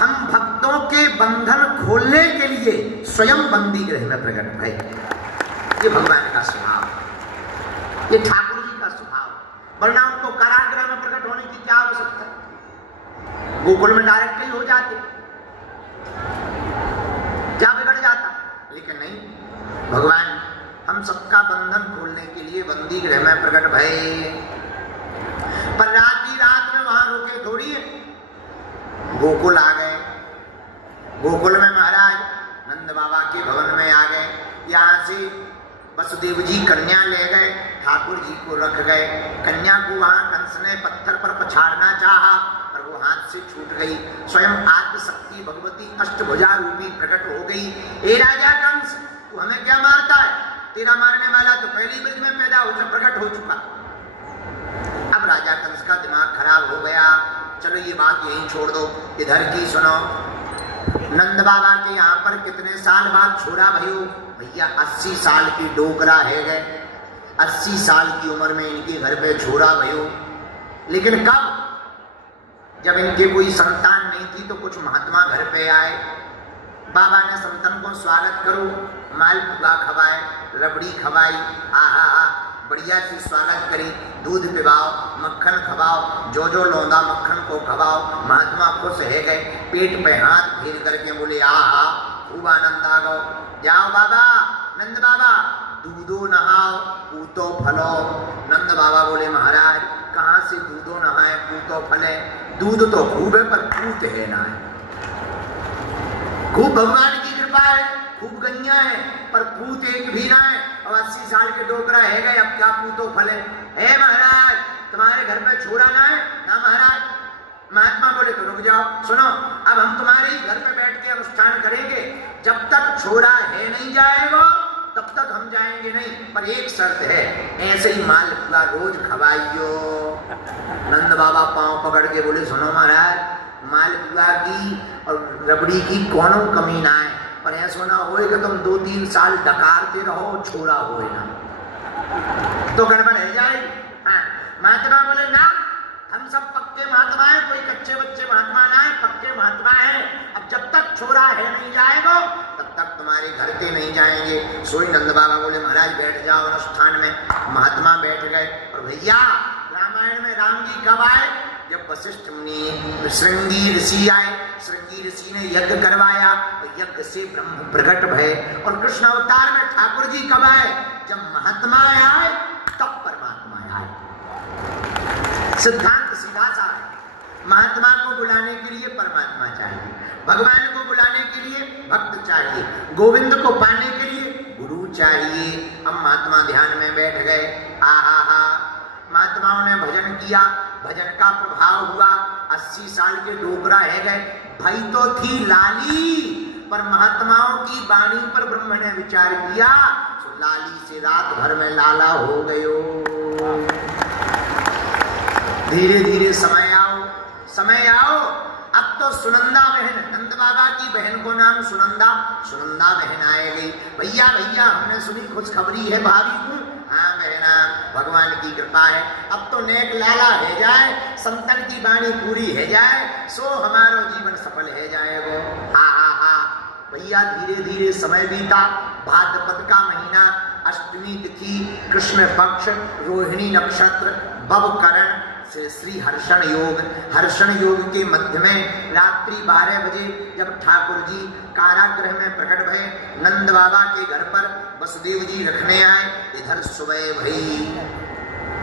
हम भक्तों के बंधन खोलने के लिए स्वयं बंदी गृह में प्रकट भय। ये भगवान का स्वभाव, ये ठाकुर जी का स्वभाव। वरना उनको कारागृह में प्रकट होने की क्या आवश्यकता है? गोकुल में डायरेक्ट ही हो जाते, क्या बिगड़ जाता? लेकिन नहीं, भगवान हम सबका बंधन खोलने के लिए बंदी गृह में प्रकट भये। पर रात में वहां रुके थोड़ी है, गोकुल आ गए। गोकुल में महाराज नंद बाबा के भवन में आ गए। यहाँ से वसुदेव जी कन्या ले गए, ठाकुर जी को रख गए। कन्या को वहां कंस ने पत्थर पर पछाड़ना चाहा, पर वो हाथ से छूट गई। स्वयं आदि शक्ति भगवती अष्टभुजा रूपी प्रकट हो गई। ए राजा कंस, तू हमें क्या मारता है? तेरा मारने वाला तो पहली ब्रज में पैदा हो प्रकट हो चुका। अब राजा कंस का दिमाग खराब हो गया। चलो ये बात यहीं छोड़ दो, इधर की सुनो। नंद बाबा के यहाँ पर कितने साल बाद छोरा भयो? भैया 80 साल की डोकरा है गए। 80 साल की उम्र में इनके घर पे छोरा भयो। लेकिन कब? जब इनके कोई संतान नहीं थी तो कुछ महात्मा घर पे आए। बाबा ने संतान को स्वागत करो, मालपुआ खवाए, रबड़ी खवाई, आहा हा बढ़िया सी स्वागत करी, दूध पिलाओ, मक्खन खवाओ, जो लौंदा मक्खन को खवाओ। महात्मा खुश है गए, पेट पे हाथ फेर करके बोले आहा खूब आनंद आ गो। जाओ बाबा, नंद बाबा दूधो नहाओ पूतो फलो। नंद बाबा बोले महाराज कहाँ से दूधो नहाए पूतो फले? दूध तो खूब है पर पूत है ना है। खूब भगवान की कृपा है, खूब गैया है, पर पूत एक भी ना है। और 80 साल के डोकरा है गए, अब क्या पूतो फले? हे महाराज तुम्हारे घर में छोरा ना है ना? महाराज महात्मा बोले तो रुक जाओ, सुनो अब हम तुम्हारे ही घर पे बैठ के अनुष्ठान करेंगे। जब तक छोरा है नहीं जाएगा तब तक हम जाएंगे नहीं, पर एक शर्त है, ऐसे ही मालपुआ रोज खवाइयो। नंद बाबा पांव पकड़ के बोले सुनो महाराज, मालपुआ की और रबड़ी की कोनो कमी ना है, पर ऐसा ना होए कि तुम 2-3 साल डकारते रहो, छोरा होए ना तो गड़बड़ है जाएगी। हाँ, महात्मा बोले ना हम सब पक्के महात्मा हैं, कोई कच्चे बच्चे महात्मा ना है, पक्के महात्मा हैं। अब जब तक छोरा है नहीं जाएगा तब तक तुम्हारे घर के नहीं जाएंगे। सोई नंद बाबा बोले महाराज बैठ जाओ अनुष्ठान में। महात्मा बैठ गए। और भैया रामायण में राम जी कब आए? जब वशिष्ठ मुनि श्रृंगी ऋषि आए, श्रृंगी ऋषि ने यज्ञ करवाया, तो यज्ञ से ब्रह्म प्रकट भये। और कृष्ण अवतार में ठाकुर जी कब आए? जब महात्मा आए तब परमात्मा आए। सिद्धांत सीधा सा है, महात्मा को बुलाने के लिए परमात्मा चाहिए, भगवान को बुलाने के लिए भक्त चाहिए, गोविंद को पाने के लिए गुरु चाहिए। अब महात्मा ध्यान में बैठ गए। आहा हा महात्माओं ने भजन किया, भजन का प्रभाव हुआ। 80 साल के डोकरा है गए। भाई तो थी लाली, पर महात्माओं की वाणी पर ब्रह्म ने विचार किया, तो लाली से रात भर में लाला हो गयो। धीरे धीरे समय आओ। अब तो सुनंदा बहन, नंद बाबा की बहन को नाम सुनंदा बहन आए गई। भैया हमने सुनी खुशखबरी है भाभी को। हाँ बहना, भगवान की कृपा है, अब तो नेक लाला है जाए, संतन की वाणी पूरी है जाए, सो हमारो जीवन सफल है जाएगो। हा भैया धीरे धीरे समय बीता। भाद्रपद का महीना, अष्टमी तिथि, कृष्ण पक्ष, रोहिणी नक्षत्र, बवकरण से श्री हर्षण योग के मध्य में रात्रि 12 बजे जब ठाकुर जी कारागृह में प्रकट भये, नंद बाबा के घर पर वसुदेव जी रखने आए। इधर सुबह भई,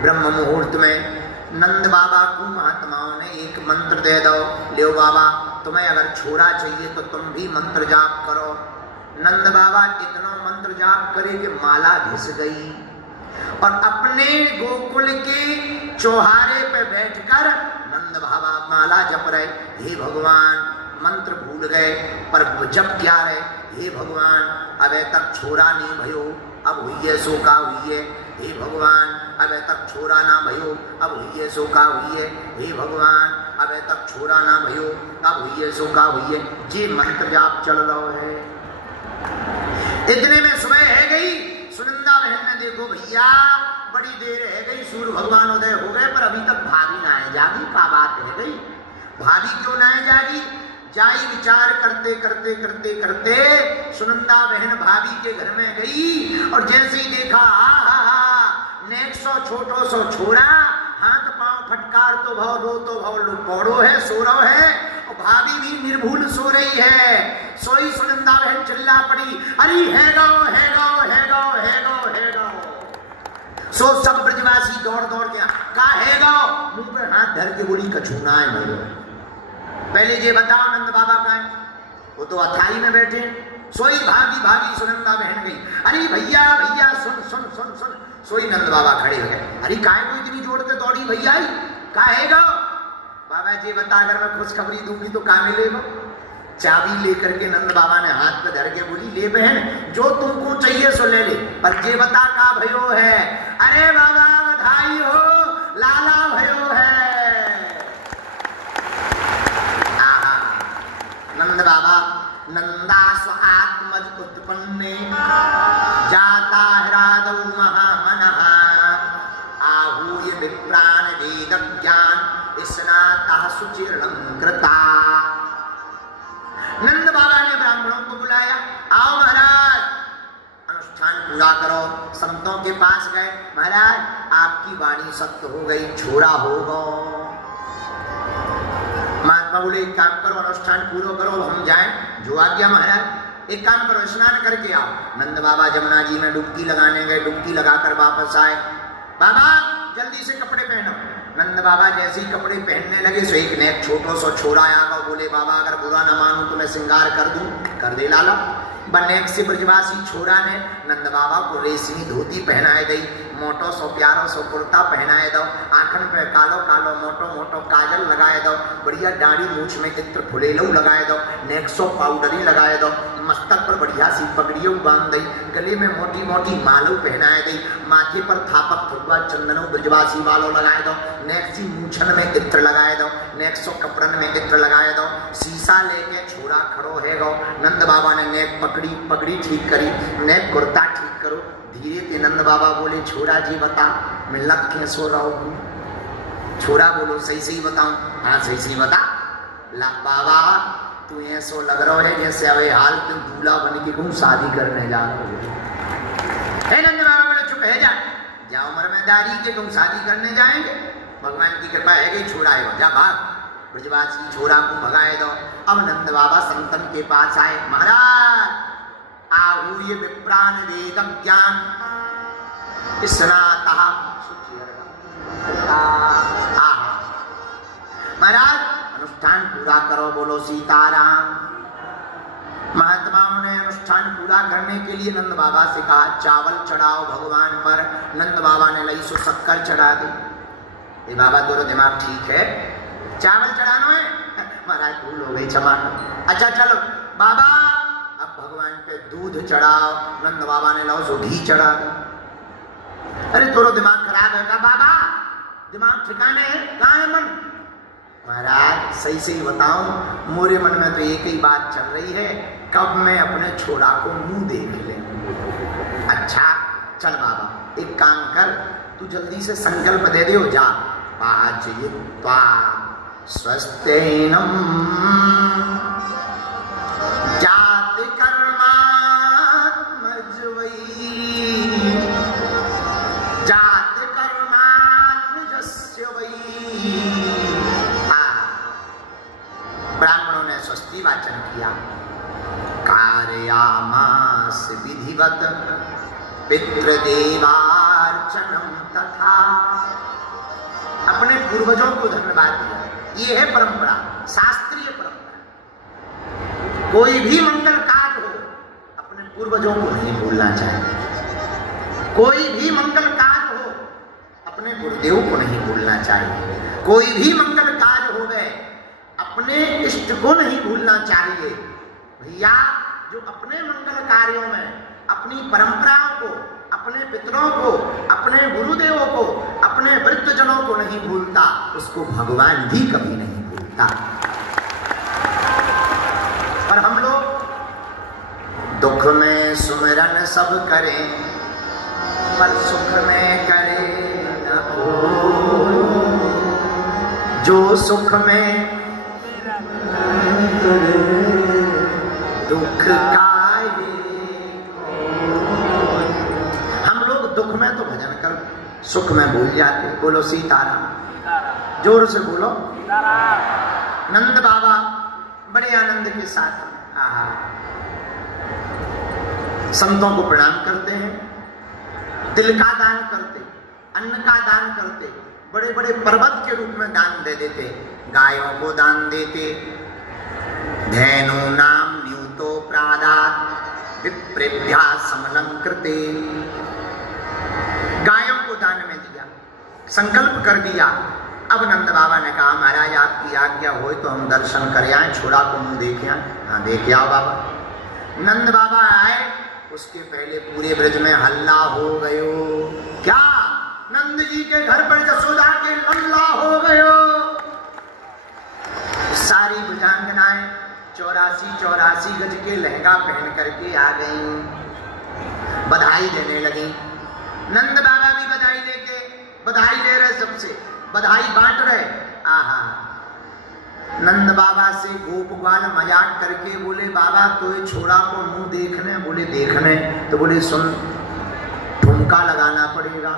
ब्रह्म मुहूर्त में नंद बाबा को महात्माओं ने एक मंत्र दे दो, ले बाबा तुम्हें अगर छोरा चाहिए तो तुम भी मंत्र जाप करो। नंद बाबा इतना मंत्र जाप करे कि माला घिस गई, और अपने गोकुल के चौहारे पे बैठकर नंद बाबा माला जप रहे। हे भगवान, मंत्र भूल गए पर जप क्या रहे? हे भगवान अबे तक छोरा नहीं भयो, अब हुई है सो का हुई है। हे भगवान अबे तक छोरा ना भयो, अब हुई है सो का हुई है। हे भगवान अबे तक छोरा ना भयो, अब हुई है सो का हुई है। ये मंत्र जाप चल रहा है। इतने में सुबह है गई। सुनंदा बहन ने देखो भैया बड़ी देर है गई, सूर्य भगवान उदय हो गए, पर अभी तक भाभी ना है जागी। का बात है गई, भाभी क्यों ना है जागी? जाई विचार करते करते करते करते सुनंदा बहन भाभी के घर में गई और जैसे ही देखा नेक सो छोटो सो छोरा, हाथ पांव फटकार तो भाव रो तो भाव पौड़ो है, सो रहो है और भाभी भी निर्भूल सो रही है। सोई सुनंदा बहन चिल्ला पड़ी, अरे है गो है गो है गो है गो है गो। सो सब ब्रजवासी दौड़ दौड़ के का है गो, मुंह पे हाथ धर के बोली कछूना है भाई। पहले ये बताओ नंद बाबा का है, वो तो अथाई में बैठे। सोई भागी भागी सुनंदा बहन गई, अरे भैया भैया सुन सुन सुन सुन। सोई नंद बाबा खड़े हो गए, अरे काहे को इतनी जोर के दौड़ी भैया, काहेगा बाबा जी बता, अगर मैं खुशखबरी दूंगी तो का मिलेगा। चाबी लेकर के नंद बाबा ने हाथ पे धर के बोली, ले बहन जो तुमको चाहिए सो ले ले, पर ये बता का भयो है। अरे बाबा बधाई हो, लाला भयो है। आहा, नंद बाबा नंदा स्व आत्मज उत्पन्ने जाता हृदौ महामनः आहूय विप्राण वेद ज्ञान स्नातः सुचिर्णं कृता। नंद बाबा ने ब्राह्मणों को बुलाया, आओ महाराज अनुष्ठान पूरा करो। संतों के पास गए, महाराज आपकी वाणी सत्य हो गई, छोरा होगा। महात्मा बोले एक काम करो, अनुष्ठान पूरा करो, हम जाएं। जो आ गया महाराज, एक काम करो स्नान करके आओ। नंद बाबा जमुना जी में डुबकी लगाने गए, डुबकी लगाकर वापस आए। बाबा जल्दी से कपड़े पहनो। नंद बाबा जैसे ही कपड़े पहनने लगे सो एक नेक छोटो सो छोरा आगा, बोले बाबा अगर बुरा ना मानू तो मैं श्रृंगार कर दूं। कर दे लाला। बनेक से ब्रजवासी छोरा ने नंद बाबा को रेशमी धोती पहनाए दी, मोटो सो प्यारो सो कुर्ता पहनाए दो, आंखन पे कालो कालो मोटो मोटो काजल लगाए दो, बढ़िया दाढ़ी मूछ में इत्र फुलेलू लगाए दो, नेक सो पाउडरी लगाए दो, मस्तक पर बढ़िया सी पगड़ियों बांध दी, गले में मोटी मोटी मालू पहनाए दी, माथे पर थापक थुआ चंदनो ब्रजवासी वालों लगाए दो, नेक सी मूछन में इत्र लगाए दो, नेक सो कपड़न में इत्र लगाए दो। शीशा लेके छोरा खड़ो है गो। नंद बाबा ने नेक पगड़ी ठीक करी, नेक कुर्ता ठीक करो। धीरे से नंद बाबा बोले, छोरा जी बता मैं लग के सो रहा हूँ। छोरा बोलो सही सही बताऊं। हाँ सही सही बता। ला बाबा तू ऐसो लग रहा है जैसे अबे हाल तू दूल्हा बन के कहूँ शादी करने जा रहा है। नंद बाबा बोले चुप है, जा जाओ मरमेदारी के कहूँ शादी करने जाएंगे, भगवान की कृपा है कि छोड़ा है, जा भाग। ब्रजवासी छोरा को भगाए दो। अब नंद बाबा संतन के पास आए, महाराज आहूय विप्राण वेद ज्ञान स्नातः महाराज अनुष्ठान पूरा करो, बोलो सीताराम। महात्माओं ने अनुष्ठान पूरा करने के लिए नंद बाबा से कहा, चावल चढ़ाओ भगवान पर। नंद बाबा ने लई सो शक्कर चढ़ा दी। ये बाबा तेरा दिमाग ठीक है, चावल चढ़ाना है। महाराज भूल हो गई, क्षमा। अच्छा चलो बाबा अब भगवान पे दूध चढ़ाओ। नंद बाबा ने लो सो घी चढ़ा दो। अरे तोरो दिमाग खराब है का बाबा, दिमाग ठिकाने है, कहाँ है मन? महाराज सही सही बताऊं, मोरे मन में तो एक ही बात चल रही है, कब मैं अपने छोरा को मुंह देख ले। अच्छा चल बाबा एक काम कर, तू जल्दी से संकल्प दे दे, जा पाचयित्वा स्वस्तेनम जाति कर्मात्मज वै जाति कर्मात्मजस्य वै। ब्राह्मणों ने स्वस्ति वाचन किया। कारयामास विधिवत पितृदेवार्चनम तथा, अपने पूर्वजों को धन्यवाद दिया। ये है परंपरा, शास्त्रीय परंपरा। कोई भी मंगल कार्य हो अपने पूर्वजों को नहीं भूलना चाहिए। कोई भी मंगल कार्य हो अपने गुरुदेव को नहीं भूलना चाहिए। कोई भी मंगल कार्य हो गए अपने इष्ट को नहीं भूलना चाहिए। भैया जो अपने मंगल कार्यों में अपनी परंपराओं को, अपने पितरों को, अपने गुरुदेवों को, अपने वृद्धजनों को नहीं भूलता, उसको भगवान भी कभी नहीं भूलता। पर हम लोग दुख में सुमिरन सब करें, पर सुख में करें न कोई। जो सुख में करे दुख काहे। हम लोग दुख में तो भजन कर, सुख में भूल जाते। बोलो सीताराम, जोर से बोलो। नंद बाबा बड़े आनंद के साथ आहा संतों को प्रणाम करते हैं, दिल का दान करते, अन्न का दान करते, बड़े बड़े पर्वत के रूप में दान दे देते, गायों को दान देते। धेनु नाम न्यूतो प्रादात विप्रेभ्या समलंकृते। गायों को दान में दिया, संकल्प कर दिया। अब नंद बाबा ने कहा महाराज आपकी आज्ञा हो तो हम दर्शन कर आए, छोड़ा को मुंह देखे आए। हाँ देखे आओ बाबा। नंद बाबा आए, उसके पहले पूरे ब्रज में हल्ला हो गयो। क्या नंद जी के घर पर जसोदा के लल्ला हो गयो। सारी भुजांगनाएं 84 गज के लहंगा पहन करके आ गई, बधाई देने लगी। नंद बाबा भी बधाई लेके बधाई दे रहे, सबसे बधाई बांट रहे। आहा नंद बाबा से गोप ग्वाल मजाक करके बोले बाबा तो ये छोड़ा को मुंह देखने। बोले देखने? तो बोले सुन ठुमका लगाना पड़ेगा।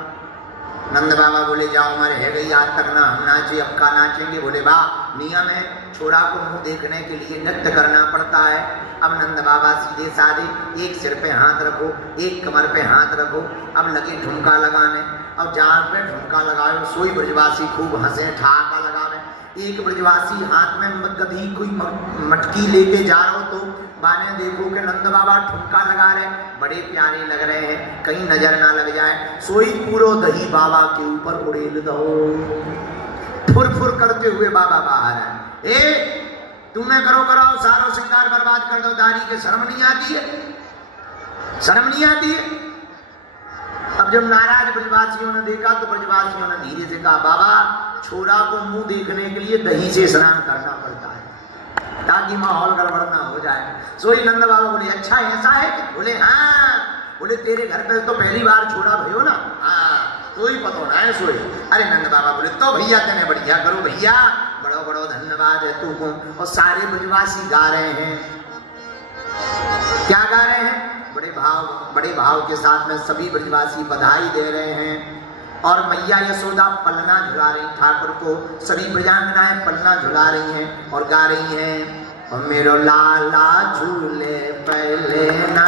नंद बाबा बोले जाओ हमारे है गई आज तक ना हम नाचे, अब का नाचेंगे। बोले वाह नियम है, छोड़ा को मुंह देखने के लिए नृत्य करना पड़ता है। अब नंद बाबा सीधे साधे एक सिर पे हाथ रखो, एक कमर पे हाथ रखो, अब लगे ठुमका लगाने। अब जहाँ पे ठुमका लगाओ सोई ब्रजवासी खूब हंसे ठहाका लगावे। एक ब्रजवासी हाथ में गधी कोई मटकी लेके जा रहा हो तो बाने देखो कि नंद बाबा ठुमका लगा रहे, बड़े प्यारे लग रहे हैं, कहीं नजर ना लग जाए। सोई पूरो दही बाबा के ऊपर उड़ेल दो, फुर फुर करते हुए बाबा बाहर आए। ए तुम्हें करो सारो श्रृंगार बर्बाद कर दो, दाढ़ी के शर्म नहीं आती है? शर्म नहीं आती है? अब जब नाराज ब्रजवासियों ने देखा तो ब्रजवासियों ने धीरे से कहा बाबा छोरा को मुंह देखने के लिए दही से स्नान करना पड़ता है ताकि माहौल गड़बड़ ना हो जाए। सोई नंद बाबा बोले अच्छा ऐसा है? बोले हाँ। बोले तेरे घर पे तो पहली बार छोड़ा भयो ना? हाँ तो ही पता ना है सोई। अरे नंद बाबा बोले तो भैया तेने बढ़िया करो भैया, बड़ो बड़ो धन्यवाद है तू को। और सारे ब्रजवासी गा रहे हैं। क्या गा रहे हैं? बड़े भाव के साथ में सभी ब्रजवासी बधाई दे रहे हैं। और मैया यशोदा पलना झुला रही ठाकुर को, सभी ब्रजांगनाएं पलना झुला रही हैं और गा रही हैं। और मेरो लाला झूले पहले ना